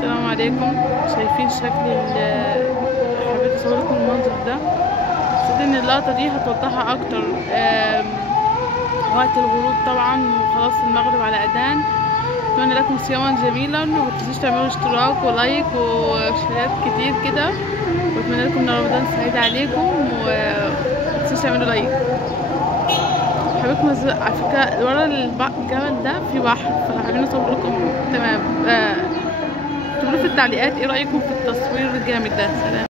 السلام عليكم. شايفين شكل حبيت اصور لكم المنظر ده. حسيت ان اللقطه دي هتوضحها اكتر. وقت الغروب طبعا وخلاص المغرب على اذان. اتمنى لكم صياما جميلا، وما تنسوش تعملوا اشتراك ولايك وشيرات كتير كده، واتمنى لكم ان رمضان سعيد عليكم، وما تنسوش تعملوا لايك. حبيبكم على فكره ورا الجبل ده في بحر، فحابين اصور لكم. تمام. اكتبوا لي في التعليقات ايه رايكم في التصوير الجامد ده. سلام.